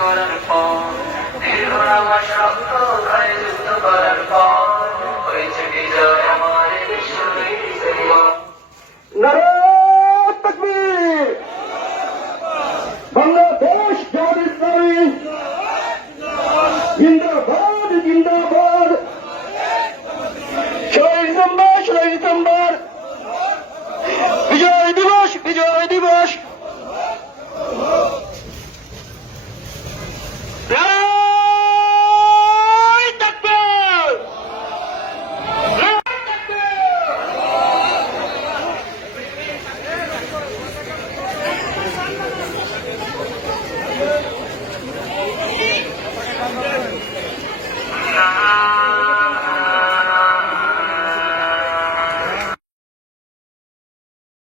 করার পর, দীর্ঘ নামাজ রক্ত গায়ে যুদ্ধ করার পর হয়েছে বিজয় আমার বিশ্বনবীর জীবন।